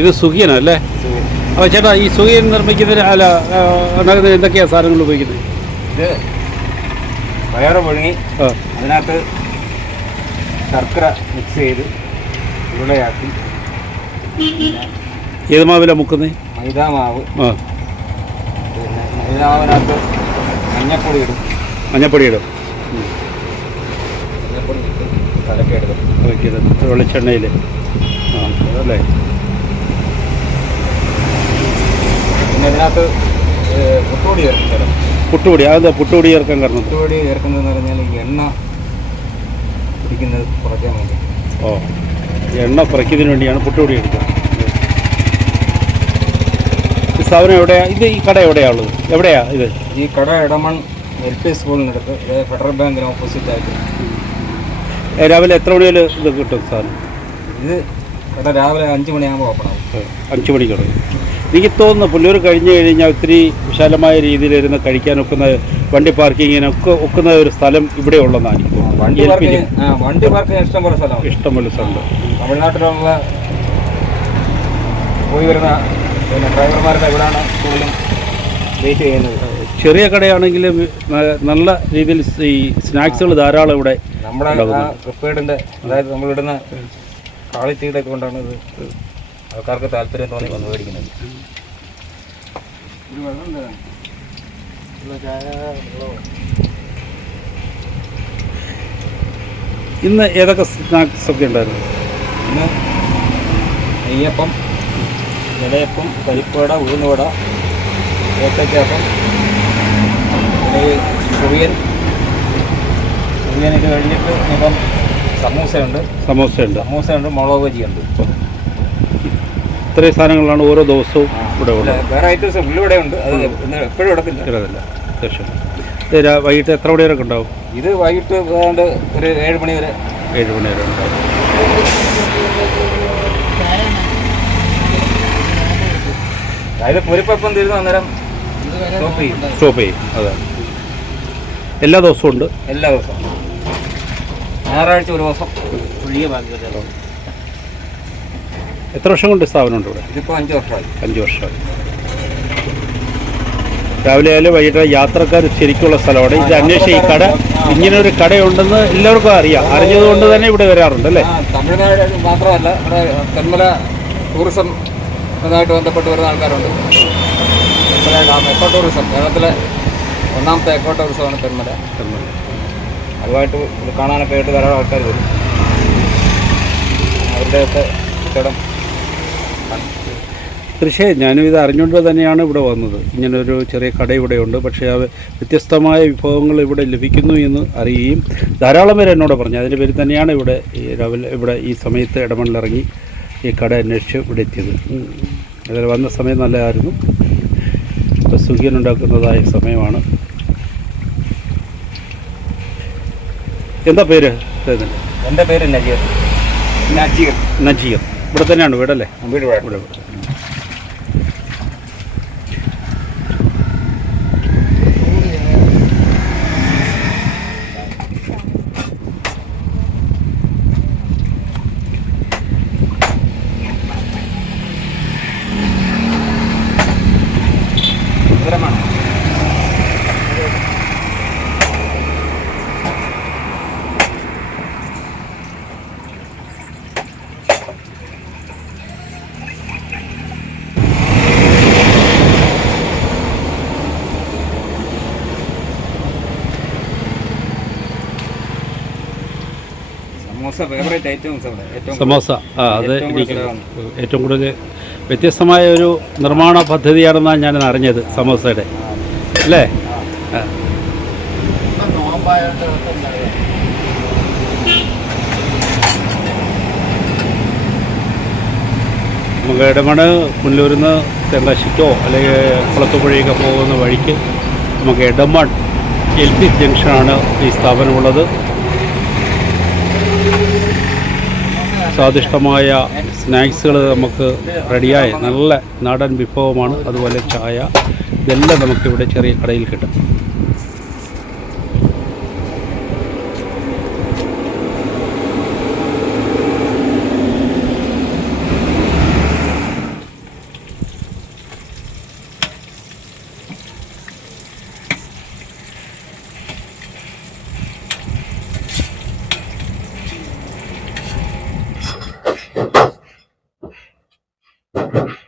ഇത് സുഖിയനല്ലേ? അപ്പോൾ ചേട്ടാ, ഈ സുഖിയൻ നിർമ്മിക്കുന്നതിന് ഉണ്ടാകുന്ന എന്തൊക്കെയാണ് സാധനങ്ങൾ ഉപയോഗിക്കുന്നത്? ഇത് പയറ് പുഴുങ്ങി അതിനകത്ത് ശർക്കര മിക്സ് ചെയ്ത് ഉരുളയാക്കി. ഏത് മാവിലാണ് മുക്കുന്നത്? മൈദാമാവ്. പിന്നെ മൈദാമാവിനകത്ത് മഞ്ഞപ്പൊടി ഇടും. മഞ്ഞപ്പൊടി ഇടും. മഞ്ഞപ്പൊടി ഇട്ട് കലക്കെടുക്കും. വെളിച്ചെണ്ണയിൽ അതല്ലേ? പിന്നെ ഇതിനകത്ത് പുട്ടുപൊടി ചേർക്കും. പുട്ടുപൊടി? അതെന്താ പുട്ടുപൊടി ചേർക്കാൻ കാരണം? പുട്ടുപൊടി ചേർക്കുന്നതെന്ന് പറഞ്ഞാൽ ഈ എണ്ണ പിടിക്കുന്നത് കുറയ്ക്കാൻ വേണ്ടി. ഓ, എണ്ണ കുറയ്ക്കുന്നതിന് വേണ്ടിയാണ് പുട്ടുപൊടി എടുക്കുക. ഈ സ്ഥാപനം എവിടെയാണ് ഇത്? ഈ കട എവിടെയാണ് ഉള്ളത്? എവിടെയാണ് ഇത്? ഈ കട ഇടമൺ LP സ്കൂളിനടുത്ത്, ഫെഡറൽ ബാങ്കിന് ഓപ്പോസിറ്റ് ആയിട്ട്. രാവിലെ എത്ര മണി വരെ ഇത് കിട്ടും സാധനം? ഇത് കട രാവിലെ 5 മണിയാകുമ്പോൾ ഓപ്പൺ ആകും. 5 മണിക്ക് തുടങ്ങി. എനിക്ക് തോന്നുന്നു പുല്ലൂർ കഴിഞ്ഞ് കഴിഞ്ഞാൽ ഒത്തിരി വിശാലമായ രീതിയിലിരുന്ന് കഴിക്കാനൊക്കുന്ന, വണ്ടി പാർക്കിങ്ങിനൊക്കെ ഒക്കുന്ന ഒരു സ്ഥലം ഇവിടെ ഉള്ളതാണ് എനിക്ക് തോന്നുന്നു. വണ്ടി പാർക്കിങ് ഇഷ്ടംപോലെ സ്ഥലമാണ്. ഇഷ്ടംപോലെ സ്ഥലമുണ്ട്. തമിഴ്നാട്ടിലുള്ള പോയി വരുന്ന പിന്നെ ഡ്രൈവർമാരുടെ ഇവിടെയാണ് കൂടുതലും വെയിറ്റ് ചെയ്യുന്നത്. ചെറിയ കടയാണെങ്കിലും നല്ല രീതിയിൽ ഈ സ്നാക്സുകൾ ധാരാളം ഇവിടെ. നമ്മുടെ പ്രിപ്പേർഡിൻ്റെ, അതായത് നമ്മളിടുന്ന ക്വാളിറ്റിയുടെ ഒക്കെ കൊണ്ടാണ് ഇത് ആൾക്കാർക്ക് താല്പര്യം തോന്നി വന്ന് മേടിക്കുന്നത്. ഇന്ന് ഏതൊക്കെ സ്നാക്സ് ഒക്കെ ഉണ്ടായിരുന്നു? ഇന്ന് നെയ്യപ്പം, ഇലയപ്പം, പരിപ്പുവട, ഉഴുന്നുവട, ഏത്തയ്ക്കാപ്പം, സുവിയനൊക്കെ കഴിഞ്ഞിട്ട് ഇപ്പം സമൂസയുണ്ട്, മുളക് ബജിയുണ്ട്. ഇത്രയും സാധനങ്ങളാണ് ഓരോ ദിവസവും ഇവിടെ ഉള്ളത്. വേറെ ഐറ്റംസ് ഉള്ളിവിടെ ഉണ്ട്, അത് എപ്പോഴും എടുക്കില്ല. തീർച്ചയായും. വൈകിട്ട് എത്ര മണി വരെ ഉണ്ടാവും? ഇത് വൈകിട്ട് ഏതാണ്ട് ഒരു 7 മണി വരെ. 7 മണി വരെ ഉണ്ടാവും. അതായത് പൊരിപ്പം തീരുന്ന അന്നേരം സ്റ്റോപ്പ് ചെയ്യും. അതെ, എല്ലാ ദിവസവും ഉണ്ട്. എല്ലാ ദിവസവും. ഞായറാഴ്ച ഒരു ദിവസം ഒഴികെ ബാക്കി. എത്ര വർഷം കൊണ്ട് സ്ഥാപനമുണ്ട് ഇവിടെ? ഇതിപ്പോൾ 5 വർഷമായി. 5 വർഷമായി. രാവിലെ ആയാലും വൈകിട്ട് യാത്രക്കാർ ശരിക്കുള്ള സ്ഥലമാണ് ഇത്. അന്വേഷിച്ച് ഈ കട, ഇങ്ങനെ ഒരു കടയുണ്ടെന്ന് എല്ലാവർക്കും അറിയാം. അറിഞ്ഞതുകൊണ്ട് തന്നെ ഇവിടെ വരാറുണ്ട് അല്ലേ? തമിഴ്നാട് മാത്രമല്ല, ഇവിടെ തെന്മല ടൂറിസം അതുമായിട്ട് ബന്ധപ്പെട്ട് വരുന്ന ആൾക്കാരുണ്ട്. തെന്മല ഡാം, എക്കോ ടൂറിസം, കേരളത്തിലെ 1ാമത്തെ എക്കോ ടൂറിസമാണ് തെന്മല. അതുമായിട്ട് ഇത് കാണാനൊക്കെ ആയിട്ട് ധാരാളം ആൾക്കാർ വരും. അവരുടെയൊക്കെ കച്ചവടം. തീർച്ചയായും ഞാനും ഇത് അറിഞ്ഞുകൊണ്ട് തന്നെയാണ് ഇവിടെ വന്നത്. ഇങ്ങനൊരു ചെറിയ കട ഇവിടെയുണ്ട്, പക്ഷേ വ്യത്യസ്തമായ വിഭവങ്ങൾ ഇവിടെ ലഭിക്കുന്നു എന്ന് അറിയുകയും ധാരാളം പേര് എന്നോട് പറഞ്ഞു. അതിൻ്റെ പേരിൽ തന്നെയാണ് ഇവിടെ രാവിലെ ഇവിടെ ഈ സമയത്ത് ഇടമണ്ണിലിറങ്ങി ഈ കട അന്വേഷിച്ച് ഇവിടെ എത്തിയത്. അതിൽ വന്ന സമയം നല്ലതായിരുന്നു. ഇപ്പോൾ സുഖിയൻ ഉണ്ടാക്കുന്നതായ സമയമാണ്. എന്താ പേര്? എൻ്റെ പേര് നജീർ. ഇവിടെ തന്നെയാണ് വീടല്ലേ? വീട് ഇവിടെ. സമോസ. അത് എനിക്ക് ഏറ്റവും കൂടുതൽ വ്യത്യസ്തമായ ഒരു നിർമ്മാണ പദ്ധതിയാണെന്നാണ് ഞാൻ അറിഞ്ഞത് സമോസയുടെ, അല്ലേ? നമുക്ക് ഇടമണ് പുല്ലൂരിൽ നിന്ന് തെങ്കാശിക്കോ അല്ലെങ്കിൽ കുളത്തുപുഴയൊക്കെ പോകുന്ന വഴിക്ക് നമുക്ക് ഇടമൺ LP ജംഗ്ഷനാണ് ഈ സ്ഥാപനമുള്ളത്. സ്വാദിഷ്ടമായ സ്നാക്സുകൾ നമുക്ക് റെഡിയായി, നല്ല നാടൻ വിഭവമാണ്. അതുപോലെ ചായ, ഇതെല്ലാം നമുക്കിവിടെ ചെറിയ കടയിൽ കിട്ടും. ഉണ്ട്.